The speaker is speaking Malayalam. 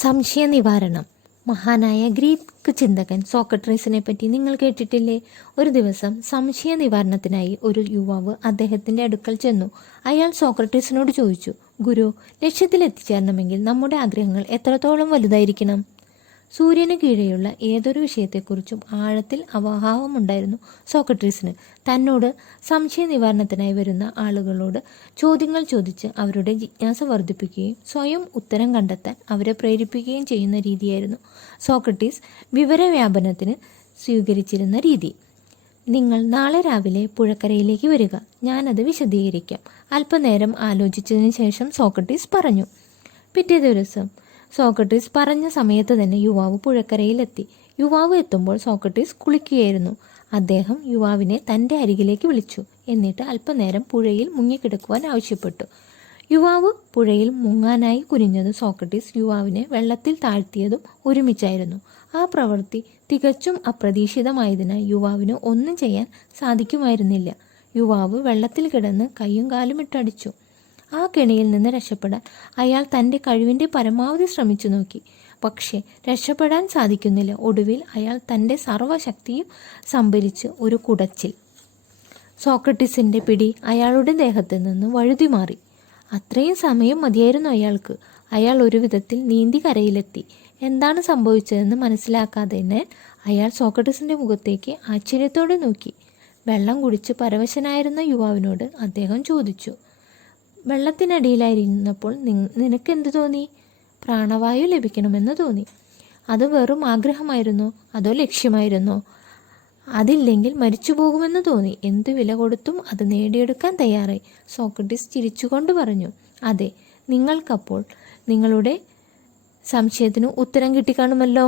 സംശയ നിവാരണം. മഹാനായ ഗ്രീക്ക് ചിന്തകൻ സോക്രട്ടീസിനെ പറ്റി നിങ്ങൾ കേട്ടിട്ടില്ലേ? ഒരു ദിവസം സംശയ നിവാരണത്തിനായി ഒരു യുവാവ് അദ്ദേഹത്തിൻ്റെ അടുക്കൽ ചെന്നു. അയാൾ സോക്രട്ടീസിനോട് ചോദിച്ചു, ഗുരു, ലക്ഷ്യത്തിലെത്തിച്ചേരണമെങ്കിൽ നമ്മുടെ ആഗ്രഹങ്ങൾ എത്രത്തോളം വലുതായിരിക്കണം? സൂര്യന് കീഴെയുള്ള ഏതൊരു വിഷയത്തെക്കുറിച്ചും ആഴത്തിൽ അവഹാവമുണ്ടായിരുന്നു സോക്രട്ടീസിന്. തന്നോട് സംശയ നിവാരണത്തിനായി വരുന്ന ആളുകളോട് ചോദ്യങ്ങൾ ചോദിച്ച് അവരുടെ ജിജ്ഞാസ വർദ്ധിപ്പിക്കുകയും സ്വയം ഉത്തരം കണ്ടെത്താൻ അവരെ പ്രേരിപ്പിക്കുകയും ചെയ്യുന്ന രീതിയായിരുന്നു സോക്രട്ടീസ് വിവരവ്യാപനത്തിന് സ്വീകരിച്ചിരുന്ന രീതി. നിങ്ങൾ നാളെ രാവിലെ പുഴക്കരയിലേക്ക് വരിക, ഞാനത് വിശദീകരിക്കാം. അല്പനേരം ആലോചിച്ചതിന് ശേഷം സോക്രട്ടീസ് പറഞ്ഞു. പിറ്റേ ദിവസം സോക്രട്ടീസ് പറഞ്ഞ സമയത്ത് തന്നെ യുവാവ് പുഴക്കരയിലെത്തി. യുവാവ് എത്തുമ്പോൾ സോക്രട്ടീസ് കുളിക്കുകയായിരുന്നു. അദ്ദേഹം യുവാവിനെ തൻ്റെ അരികിലേക്ക് വിളിച്ചു. എന്നിട്ട് അല്പനേരം പുഴയിൽ മുങ്ങിക്കിടക്കുവാൻ ആവശ്യപ്പെട്ടു. യുവാവ് പുഴയിൽ മുങ്ങാനായി കുനിഞ്ഞതും സോക്രട്ടീസ് യുവാവിനെ വെള്ളത്തിൽ താഴ്ത്തിയതും ഒരുമിച്ചായിരുന്നു. ആ പ്രവൃത്തി തികച്ചും അപ്രതീക്ഷിതമായതിനാൽ യുവാവിന് ഒന്നും ചെയ്യാൻ സാധിക്കുമായിരുന്നില്ല. യുവാവ് വെള്ളത്തിൽ കിടന്ന് കൈയും കാലും ഇട്ടടിച്ചു. ആ കെണിയിൽ നിന്ന് രക്ഷപ്പെടാൻ അയാൾ തൻ്റെ കഴിവിൻ്റെ പരമാവധി ശ്രമിച്ചു നോക്കി. പക്ഷേ രക്ഷപ്പെടാൻ സാധിക്കുന്നില്ല. ഒടുവിൽ അയാൾ തൻ്റെ സർവ്വശക്തിയും സംഭരിച്ച് ഒരു കുടച്ചിൽ. സോക്രട്ടീസിൻ്റെ പിടി അയാളുടെ ദേഹത്ത് നിന്ന് വഴുതി മാറി. അത്രയും സമയം മതിയായിരുന്നു അയാൾക്ക്. അയാൾ ഒരു വിധത്തിൽ നീന്തി കരയിലെത്തി. എന്താണ് സംഭവിച്ചതെന്ന് മനസ്സിലാക്കാതെ അയാൾ സോക്രട്ടീസിൻ്റെ മുഖത്തേക്ക് ആശ്ചര്യത്തോടെ നോക്കി. വെള്ളം കുടിച്ച് പരവശനായിരുന്ന യുവാവിനോട് അദ്ദേഹം ചോദിച്ചു, വെള്ളത്തിനടിയിലായിരുന്നപ്പോൾ നിനക്കെന്ത് തോന്നി? പ്രാണവായു ലഭിക്കണമെന്ന് തോന്നി. അത് വെറും ആഗ്രഹമായിരുന്നോ അതോ ലക്ഷ്യമായിരുന്നോ? അതില്ലെങ്കിൽ മരിച്ചു പോകുമെന്ന് തോന്നി. എന്തു വില കൊടുത്തും അത് നേടിയെടുക്കാൻ തയ്യാറായി. സോക്രട്ടീസ് ചിരിച്ചുകൊണ്ട് പറഞ്ഞു, അതെ, നിങ്ങൾക്കപ്പോൾ നിങ്ങളുടെ സംശയത്തിന് ഉത്തരം കിട്ടിക്കാണുമല്ലോ.